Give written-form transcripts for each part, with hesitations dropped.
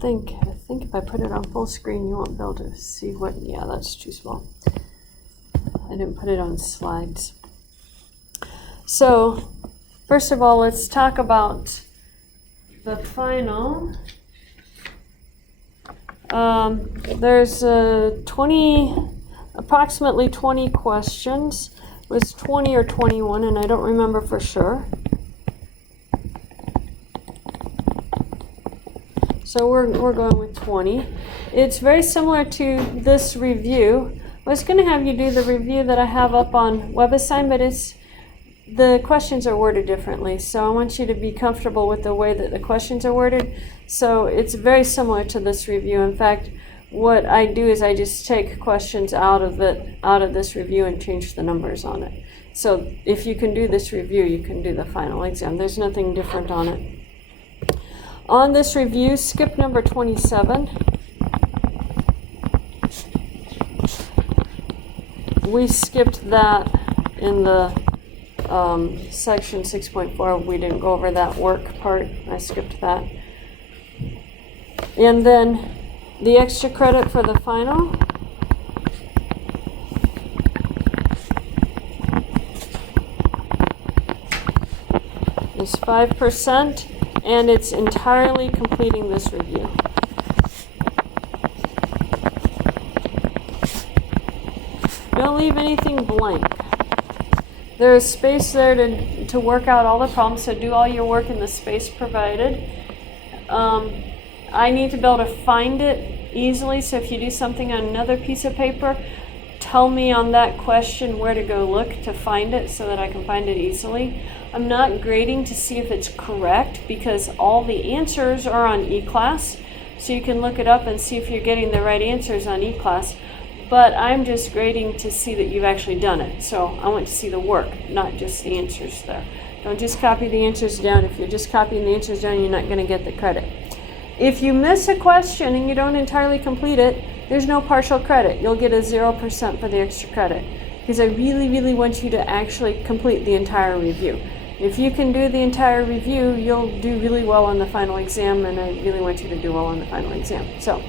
think if I put it on full screen, you won't be able to see what, yeah, that's too small. I didn't put it on slides. So, first of all, let's talk about the final. There's approximately 20 questions. It was 20 or 21, and I don't remember for sure. So we're going with 20. It's very similar to this review. I was going to have you do the review that I have up on WebAssign, but the questions are worded differently. So I want you to be comfortable with the way that the questions are worded. So it's very similar to this review. In fact, what I do is I just take questions out of this review and change the numbers on it. So if you can do this review, you can do the final exam. There's nothing different on it. On this review, skip number 27. We skipped that in the section 6.4. We didn't go over that work part. I skipped that. And then the extra credit for the final. Is 5%. And it's entirely completing this review. Don't leave anything blank. There is space there to work out all the problems, so do all your work in the space provided. I need to be able to find it easily, so if you do something on another piece of paper, tell me on that question where to go look to find it so that I can find it easily. I'm not grading to see if it's correct because all the answers are on eClass, so you can look it up and see if you're getting the right answers on eClass, but I'm just grading to see that you've actually done it. So I want to see the work, not just the answers there. Don't just copy the answers down. If you're just copying the answers down, you're not going to get the credit. If you miss a question and you don't entirely complete it, there's no partial credit. You'll get a 0% for the extra credit because I really, really want you to actually complete the entire review. If you can do the entire review, you'll do really well on the final exam, and I really want you to do well on the final exam. So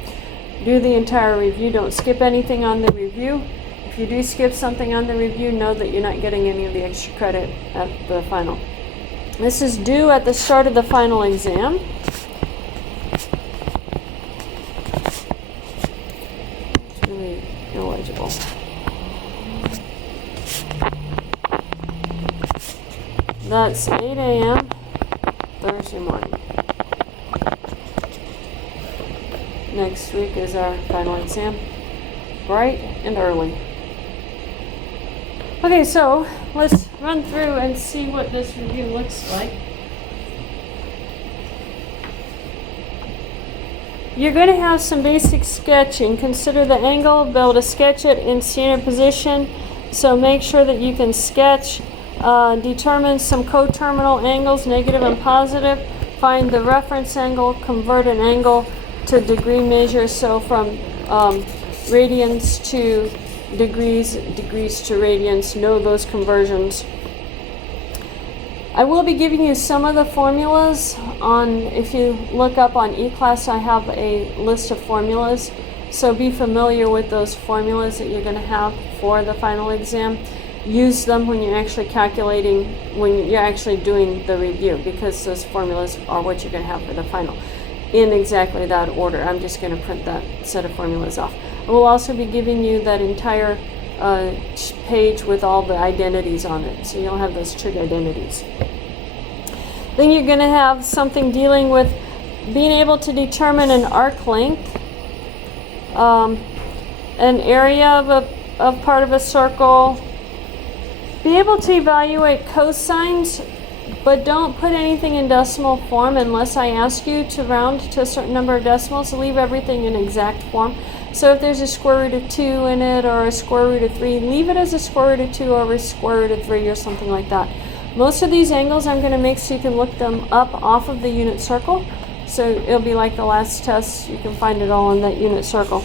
do the entire review. Don't skip anything on the review. If you do skip something on the review, know that you're not getting any of the extra credit at the final. This is due at the start of the final exam. It's really illegible. That's 8 a.m. Thursday morning. Next week is our final exam. Bright and early. Okay, so let's run through and see what this review looks like. You're going to have some basic sketching. Consider the angle, be able to sketch it in standard position. So make sure that you can sketch. Determine some coterminal angles, negative and positive. Find the reference angle, convert an angle to degree measure, so from radians to degrees, degrees to radians, know those conversions. I will be giving you some of the formulas if you look up on eClass, I have a list of formulas, so be familiar with those formulas that you're going to have for the final exam. Use them when you're actually calculating, when you're actually doing the review, because those formulas are what you're going to have for the final in exactly that order. I'm just going to print that set of formulas off. I will also be giving you that entire page with all the identities on it, so you'll have those trig identities. Then you're going to have something dealing with being able to determine an arc length, an area of part of a circle. Be able to evaluate cosines, but don't put anything in decimal form unless I ask you to round to a certain number of decimals. Leave everything in exact form. So if there's a square root of 2 in it or a square root of 3, leave it as a square root of 2 or a square root of 3 or something like that. Most of these angles I'm going to make so you can look them up off of the unit circle. So it'll be like the last test. You can find it all in that unit circle.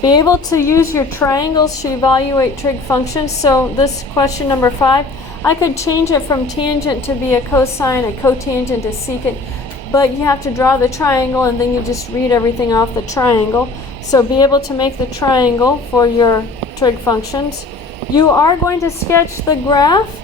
Be able to use your triangles to evaluate trig functions. So this question number 5, I could change it from tangent to be a cosine, a cotangent to secant, but you have to draw the triangle and then you just read everything off the triangle. So be able to make the triangle for your trig functions. You are going to sketch the graph,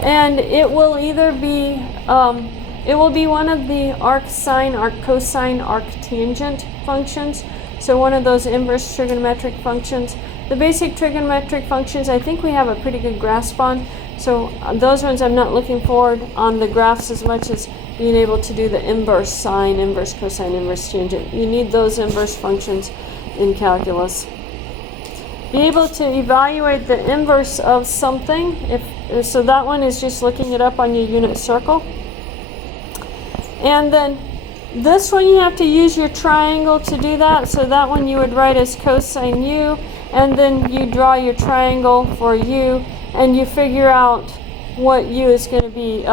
and it will either be one of the arcsine, arccosine, arctangent functions. So one of those inverse trigonometric functions. The basic trigonometric functions, I think we have a pretty good grasp on. So those ones I'm not looking forward on the graphs as much as being able to do the inverse sine, inverse cosine, inverse tangent. You need those inverse functions in calculus. Be able to evaluate the inverse of something. So that one is just looking it up on your unit circle. And then this one you have to use your triangle to do that. So that one you would write as cosine u, and then you draw your triangle for u, and you figure out what u is going to be.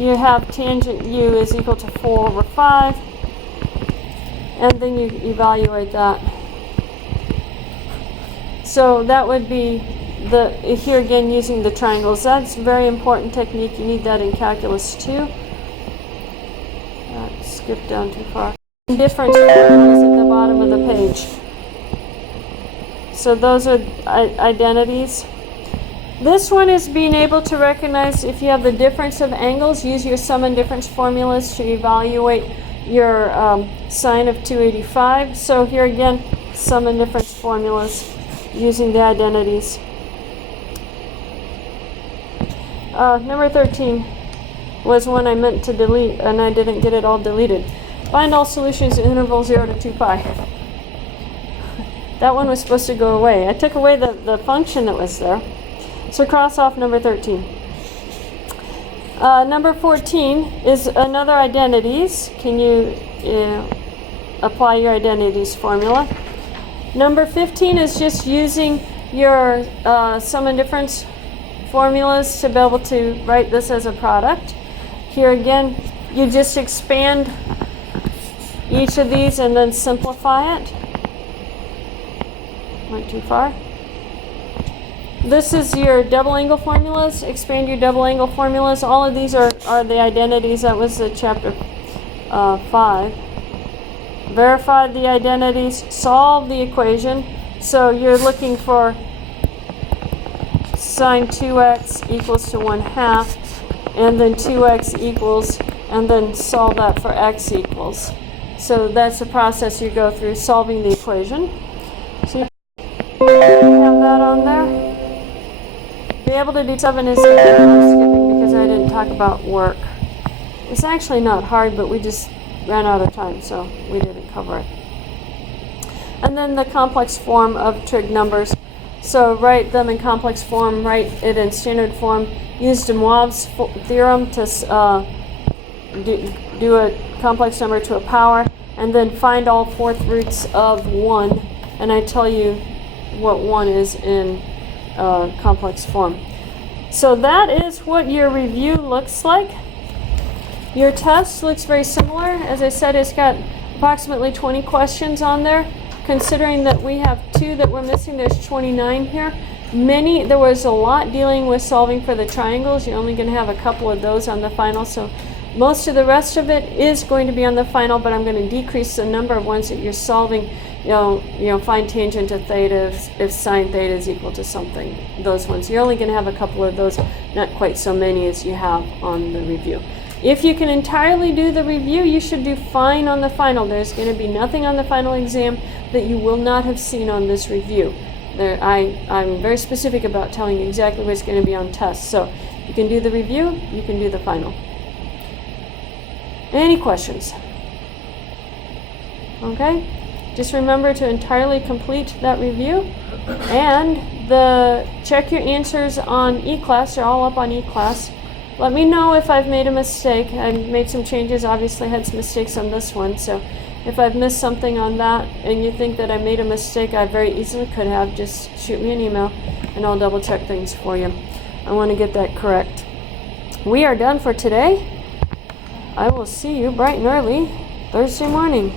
You have tangent u is equal to 4 over 5, and then you evaluate that. So that would be here again using the triangles. That's a very important technique. You need that in calculus too. Skip down too far. Difference is at the bottom of the page. So those are identities. This one is being able to recognize if you have the difference of angles. Use your sum and difference formulas to evaluate your sine of 285. So here again, sum and difference formulas using the identities. Number 13 was one I meant to delete, and I didn't get it all deleted. Find all solutions at interval 0 to 2 pi. That one was supposed to go away. I took away the function that was there. So cross off number 13. Number 14 is another identities. Can you apply your identities formula? Number 15 is just using your sum and difference formulas to be able to write this as a product. Here again, you just expand each of these and then simplify it. Went too far. This is your double angle formulas. Expand your double angle formulas. All of these are the identities. That was the chapter 5. Verify the identities. Solve the equation. So you're looking for sine 2x equals to 1/2, and then 2x equals, and then solve that for x equals. So that's the process you go through, solving the equation. So you have that on there. Be able to do 7 is skipping because I didn't talk about work. It's actually not hard, but we just ran out of time, so we didn't cover it. And then the complex form of trig numbers. So write them in complex form, write it in standard form. Use de Moivre's theorem to do a complex number to a power, and then find all fourth roots of 1. And I tell you what 1 is in complex form. So that is what your review looks like. Your test looks very similar. As I said, it's got approximately 20 questions on there. Considering that we have 2 that we're missing, there's 29 here. There was a lot dealing with solving for the triangles. You're only going to have a couple of those on the final. So most of the rest of it is going to be on the final, but I'm going to decrease the number of ones that you're solving. Find tangent to theta if sine theta is equal to something. Those ones. You're only going to have a couple of those, not quite so many as you have on the review. If you can entirely do the review, you should do fine on the final. There's going to be nothing on the final exam that you will not have seen on this review. I'm very specific about telling you exactly what's going to be on tests. So you can do the review, you can do the final. Any questions? Okay. Just remember to entirely complete that review, and check your answers on eClass. They're all up on eClass. Let me know if I've made a mistake. I made some changes, obviously had some mistakes on this one, so if I've missed something on that and you think that I made a mistake, I very easily could have, just shoot me an email and I'll double check things for you. I want to get that correct. We are done for today. I will see you bright and early Thursday morning.